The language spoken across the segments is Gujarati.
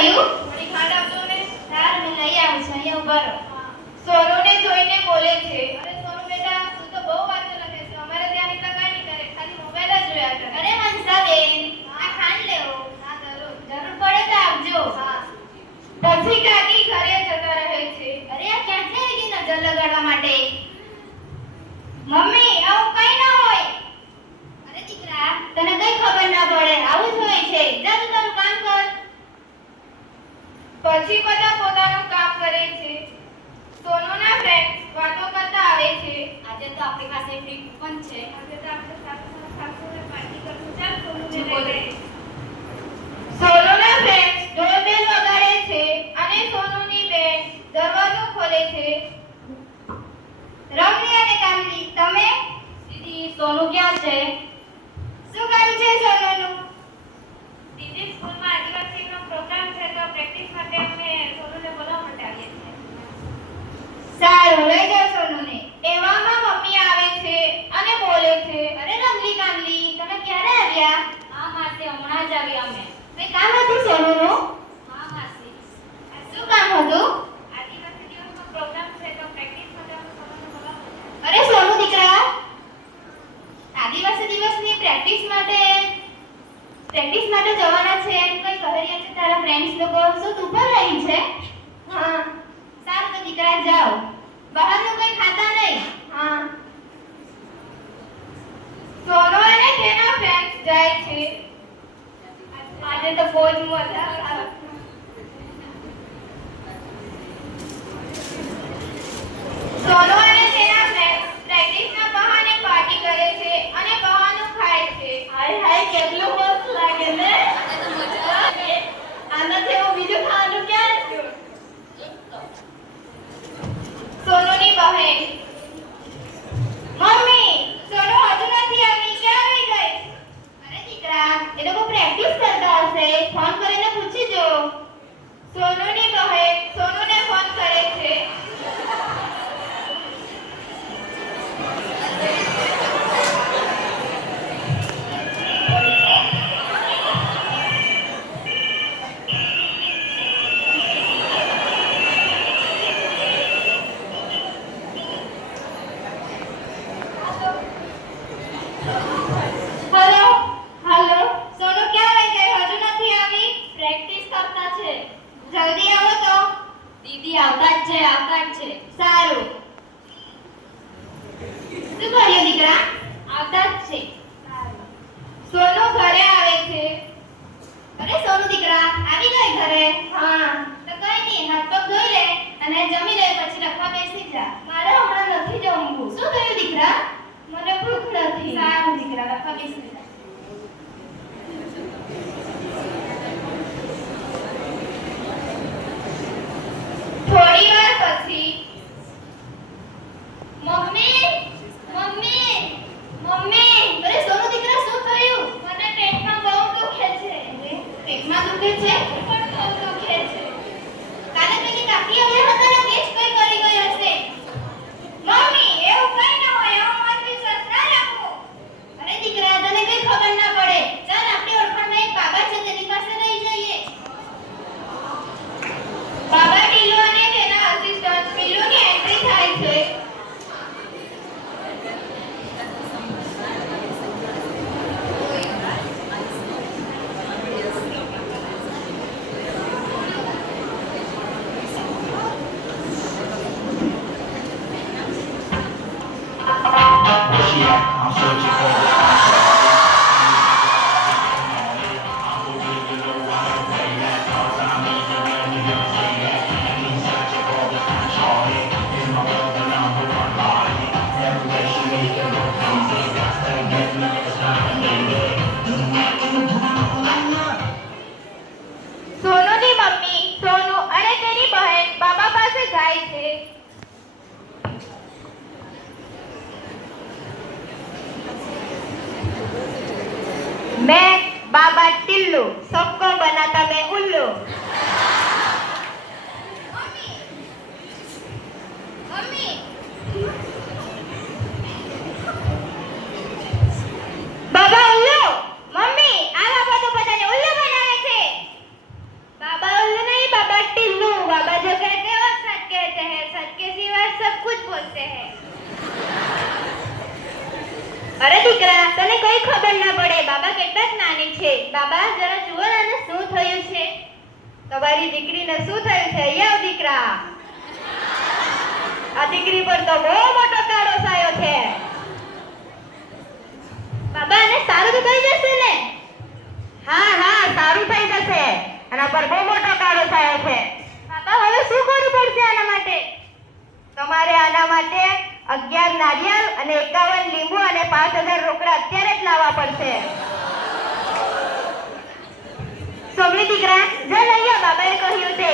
થયું? થોડી ખાંડ આપજો ને. સારું, મેં લઈ આવું છું. અહીંયા ઉભા રહો. સોનુને જોઈને બોલે છે, અરે સોનુ બેટા, તું તો બહુ વાતો લખે છે. અમારે ત્યાં તો કાંઈ નહીં કરે, ખાલી મોબાઈલ જ જોયા કરે. અરે મનસાબેન, આ ખાંડ લેવો. હા, જરૂર. જરૂર પડે તો આપજો. હા. પછી કાકી ઘરે જતા રહે છે. અરે આ ક્યાંથી આવી ગઈ નજર લગાડવા માટે? મમ્મી, આવું કઈ ના હોય. અરે દીકરા, તને કઈ ખબર ના પડે, આવું જ હોય છે. જા તું તારું કામ કર. પછી બધા પોતાનું કામ કરે છે. સોનુના ફ્રેન્ડ્સ વાતો કરતા આવે છે. આજે તો આપણી પાસે ફ્રી કૂપન છે. આજે તો આપણે સાથે ખાસું પાર્ટી કરશું. ચાલ સોનુને બોલે. લઈ લે. સોનુના ફ્રેન્ડ્સ ડોરબેલ વગાડે છે અને સોનુની બેન દરવાજો ખોલે છે. રમણી અને કામલી, તમે? દીદી, સોનુ ક્યાં છે? શું કામ છે સોનુનું? દીદી, સ્કૂલમાં આદિવાસીનો પ્રોગ્રામ છે તો પ્રેક્ટિસ માટે અમે સોનુને બોલાવવા માટે આવીએ છીએ. સારું, લઈ જાઓ સોનુને. એવામાં મમ્મી આવે છે અને બોલે છે, અરે રમલી કામલી, તમે ક્યારે આવ્યા? હા માસી, હમણાં જ આવ્યા અમે. કઈ કામ હતું સોનુનું? હા માસી. શું કામ હતું? આદિવાસી દિવસનો પ્રોગ્રામ છે તો પ્રેક્ટિસ માટે અમે સોનુને બોલાવવા માટે. અરે સોનુ દીકરા, આદિવાસી દિવસની પ્રેક્ટિસ માટે જવાના છે એમ કઈ કહી રહ્યા છે તારા ફ્રેન્ડ્સ લોકો. શું તું પણ રહી છે? હા. સારું તો દીકરા જાઓ, બહારનું કઈ ખાતા નહીં. હા. સોનુ અને તેના ફ્રેન્ડ્સ જાય છે. આજે તો બહુ જ મજા આવે. સોનુ અને તેના ફ્રેન્ડ્સ પ્રેક્ટિસના બહાને પાર્ટી કરે છે અને બહાનું ખાય છે. હાય હાય, કેટલું મસ્ત લાગે ને. આનાથી એવું બીજું ખાવાનું ક્યાં છે? સોનુની બહેન, મમ્મી, સોનુ હજુ નથી આવી, ક્યાં આવી ગઈ? અરે દીકરા, એ લોકો પ્રેક્ટિસ કરતા હશે, ફોન કરીને પૂછી જો. સોનુની બહેન સોનુને ફોન કરે છે. હેલો, હેલો, સોનુ ક્યાં રહી ગઈ? હજુ નથી આવી? પ્રેક્ટિસ કરતા છે. જલ્દી આવો તો. દીદી આવતા જ છે, આવતા જ છે. સારું. શું કર્યું દીકરા? આવતા જ છે. સોનુ ઘરે આવે છે. અરે સોનુ દીકરા, આવી ગઈ ઘરે? હા. તો કઈ નહીં, હાથ પગ ધોઈ લે અને જમી લે, પછી લખવા બેસી જા. મારે હમણાં નથી જમવું. શું થયું દીકરા? મને ભૂખ નથી. સારું દીકરા, લખવા બેસી જા. થોડી વાર પછી, મમ્મી, મમ્મી, મમ્મી, અરે સોનુ દીકરા, શું થયું? મને પેટમાં બહુ દુખે છે. પેટમાં દુખે છે? પણ બહુ દુખે છે. કાલે પેલી કાકી આવ્યા હતા ને, તે જ કઈ કરી ગઈ હશે. મમ્મી, એવું કઈ ન હોય. એવો મત વિશ્વાસ ના રાખો. અરે દીકરા, તને કઈ ખબર ના પડે. ચાલ, આપણી ઓળખાણમાં એક બાબા છે, તેની પાસે લઈ જઈએ. બાબા ટીલુ અને તેના અસિસ્ટન્ટ પિલ્લુની એન્ટ્રી થાય છે. I'm searching for સોનુની મમ્મી સોનુ અને તેની બહેન બાબા પાસે જાય છે. मैं बाबा टिल्लू सबको बनाता मैं उल्लू. મમ્મી, બાબા ઉલ્લુ, મમ્મી આ બાબા તો બધાને ઉલ્લુ બનાવે છે. બાબા ઉલ્લુ દીકરા, તને કઈ ખબર ના પડે. બાબા કેટલાક નાની છે. બાબા જરા જુઓ ને આને શું થયું છે. તમારી દીકરીને શું થયું છે? અહીંયા આવ દીકરા. આ દીકરી પર તો બહુ મોટો કાળો સાયો છે. બાબા આને સારું તો થઈ જશે ને? હા હા, સારું થઈ જશે. આના પર બહુ મોટો કાળો સાયો છે. બાબા હવે શું કરવું પડશે આના માટે? તમારે આના માટે 11 નારિયેળ અને 51 લીંબુ અને 5000 રોકડા અત્યારે જ લાવવા પડશે. સોમલી દીકરા, જા લઈ આવ, બાબાએ કહ્યું તે.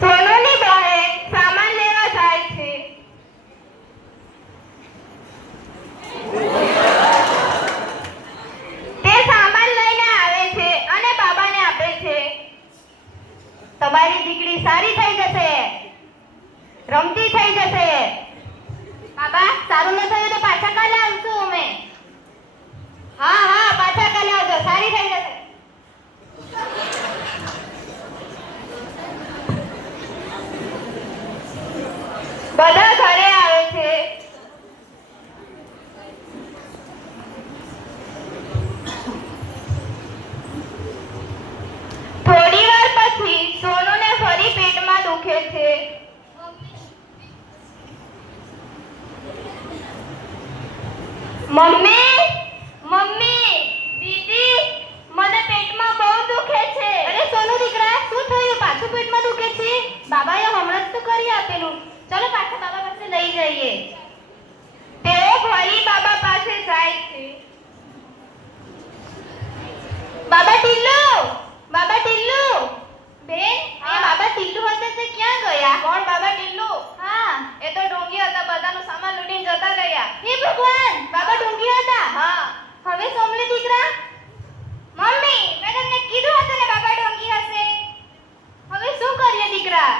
સોનુની બહેન સામાન લેવા જાય છે. તે સામાન લઈને આવે છે અને બાબાને આપે છે. તમારી દીકરી સારી થઈ જશે, રમતી થઈ જશે. બાબા સારું ન થયું તો પાછા કાલે આવશું અમે. હા હા, પાછા કાલે આવજો, સારી થઈ જશે. બધા ઘરે આવે છે. થોડી વાર પછી સોનુને ફરી પેટમાં દુખે છે. મમ્મી, મમ્મી, દીદી, મને પેટમાં બહુ દુખે છે. અરે સોનુ દીકરા, શું થયું? પાછું પેટમાં દુખે છે? બાબાએ હમણાં જ તો કરી આપેલું. ચલો પાછા બાબા પાસે લઈ જઈએ. તેઓ ફરી બાબા પાસે જાય છે. બાબા ટીલ્લુ, બાબા ટીલ્લુ. બેન, આ બાબા ટીલ્લુ હતા તે ક્યાં ગયા? કોણ બાબા ટીલ્લુ? હા, એ તો ઢોંગી હતા, બધાનો સામાન લૂંટીને જતા રહ્યા. હે ભગવાન, બાબા ઢોંગી હતા? હા. હવે સોમલી દીકરા, મમ્મી, મેં તમને કીધું હતું ને બાબા ઢોંગી હશે. હવે શું કરીએ દીકરા?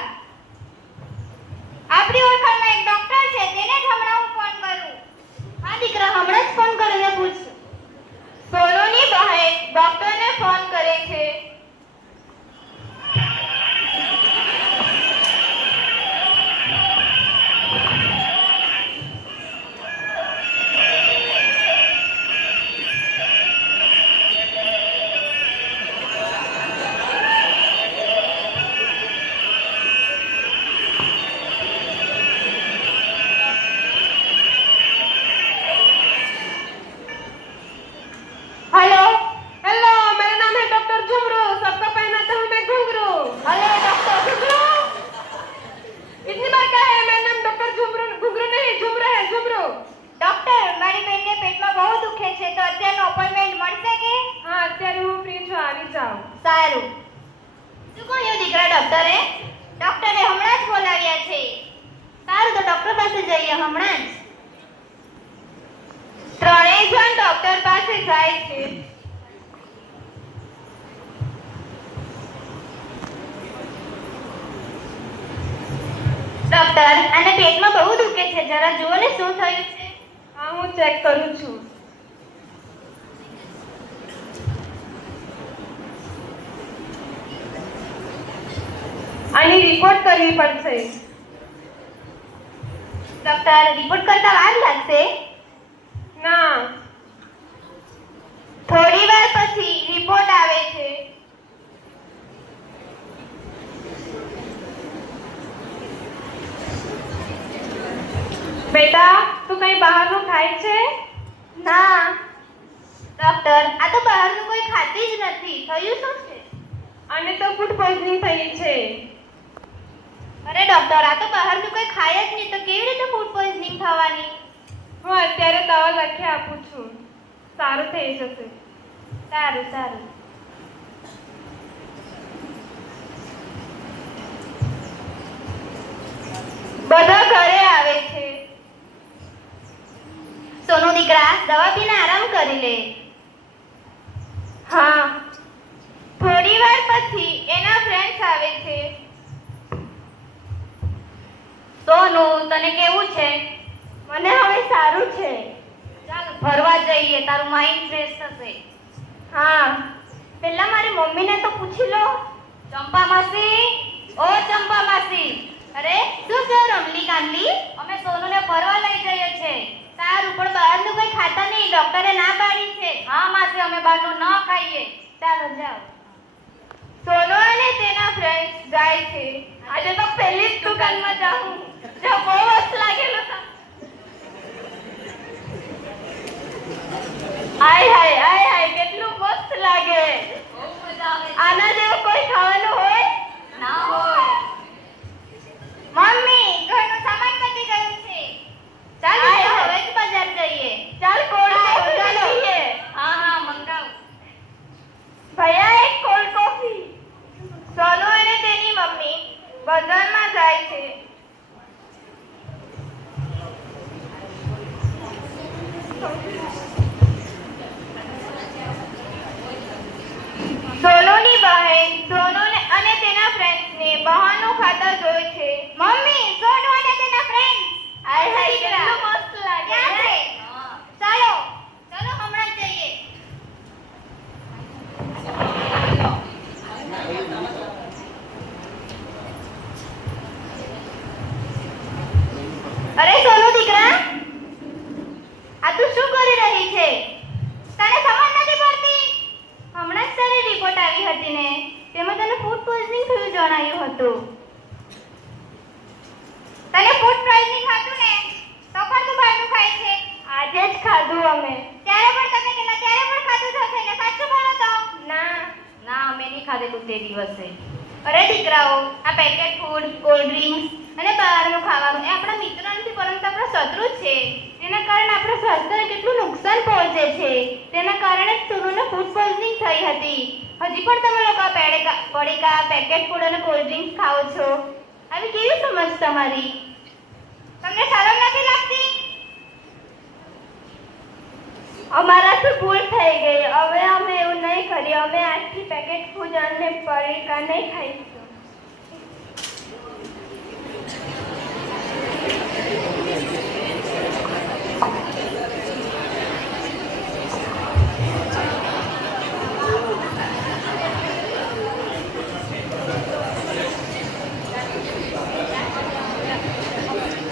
આપણી ઓળખાણમાં એક ડોક્ટર છે, તેને જ હમણાં હું ફોન કરું. હા દીકરા, હમણાં જ ફોન કરીને પૂછ. સોનુની બહેન ડોક્ટરને ફોન કરે છે. हेलो हेलो, मेरा नाम है डॉक्टर झुमरू। सबको पहनाता हूँ मैं घुंघरू। Hello doctor Jhumru. इतनी बार क्या है? मेरा नाम डॉक्टर झुमरू, घुंघरू नहीं, झुमरू है, झुमरू। ડોક્ટર, મારી બેનને પેટમાં બહુ દુખે છે, તો અત્યારનો અપોઇન્ટમેન્ટ મળશે કે? हाँ, અત્યારે હું ફ્રી છું, આવી જાઓ. સારું. શું કહ્યું દીકરા ડોક્ટરે? ડોક્ટરે હમણાં જ બોલાવ્યા છે. સારું, તો ડોક્ટર પાસે જઈએ હમણાં જ. ત્રણેય જણ ડોક્ટર પાસે જાય છે. ડોક્ટર, આને પેટમાં બહુ દુખે છે, જરા જુઓ ને શું થયું છે. हाँ, હું ચેક કરું છું. આની રિપોર્ટ કરવી પડશે. ડોક્ટર, રિપોર્ટ કરતા વાર લાગશે? ના, થોડી વાર પછી રિપોર્ટ આવે છે. બેટા, તું કઈ બહારનું ખાય છે? ના ડોક્ટર, આ તો બહારનું કોઈ ખાતી જ નથી. થયું શું છે? આને તો ફૂડ પોઈઝનિંગ થઈ છે. અરે ડોક્ટર, આ તો બહારનું કોઈ ખાય જ નહીં, તો કેવી રીતે ફૂડ પોઈઝનિંગ થવાની? હું અત્યારે દવા લખી આપું છું, સારું થઈ જશે. સારું સારું. બધા ઘરે આવે છે. સોનુ દીકરા, દવા પીને આરામ કરી લે. હા. થોડી વાર પછી એના ફ્રેન્ડ્સ આવે છે. સોનુ, તને કેવું છે? મને હવે સારું છે. ચાલ ફરવા જઈએ, તારું માઇન્ડ ફ્રેશ થશે. હા, પહેલા મારી મમ્મીને તો પૂછી લો. ચંપા માસી, ઓ ચંપા માસી. અરે શું કહો રમલી કાંદલી? અમે સોનુને ફરવા લઈ જઈએ છે. સારું, પણ બહારનું કંઈ ખાતા નહીં, ડોક્ટરે ના પાડી છે. હા માસી અમે બહારનું ન ખાઈએ. ચાલો જાઓ. સોનુ અને તેના ફ્રેન્ડ્સ જાય છે. આજે તો પહેલી જ દુકાનમાં જાઉં. જો બહુ મસ્ત લાગેલું છે. આય હાય આય હાય, કેટલું મસ્ત લાગે. બહુ મજા આવે છે. આના જેવું કોઈ ખાવાનું હોય? ના હોય. મમ્મી, ઘરનું સામાન પતી ગયું છે. ચાલ હવે જ બજાર જઈએ. ચાલ કોલ્ડ કોફી પીએ. હા હા મંગાવ. ભૈયા એક કોલ્ડ કોફી. સોનુ અને તેની મમ્મી બજારમાં જાય છે. સોનુની બહેન સોનુ અને તેના ફ્રેન્ડ્સને બહારનું ખાતા જોઈ છે. મમ્મી, સોનુ અને તેના ફ્રેન્ડ્સ. આય હાય, કેટલું મસ્ત લાગે. ક્યાં છે? હા. ચાલો ચાલો હમણાં જ જઈએ. અરે સોનુ દીકરા, આ તું શું કરી રહી છે? તને ખબર નથી પડતી? હમણાં જ તારી રિપોર્ટ આવી હતી ને, તેમાં તને ફૂડ પોઈઝનિંગ થયું જણાયું હતું. તને ફૂડ પોઈઝનિંગ હતું ને, તો પણ તું બહારનું ખાય છે. આજે જ ખાધું અમે. ત્યારે પણ તમે કહેલા ત્યારે પણ ખાધું થશે ને, સાચું બોલો તો. ના અમે નહીં ખાધેલું તે દિવસે. અરે દીકરાઓ, આ પેકેટ ફૂડ, કોલ્ડ ડ્રિંક્સ અને બહારનું ખાવાનું એ આપણા મિત્ર નથી પરંતુ આપણા શત્રુ જ છે. તેના કારણે આપણા સ્વાસ્થ્યને કેટલું નુકસાન પહોંચે છે. તેના કારણે જ સોનુને ફૂડ પોઈઝનિંગ થઈ હતી. હજી પણ તમે લોકો આ પડીકા, પેકેટ ફૂડ અને કોલ્ડ ડ્રિંક્સ ખાઓ છો. આવી કેવી સમજ તમારી? તમને શરમ નથી લાગતી? અમારાથી ભૂલ થઈ ગઈ. હવે અમે એવું નહીં કરીએ. અમે આજથી પેકેટ ફૂડ અને પડીકા નહીં ખાઈશું.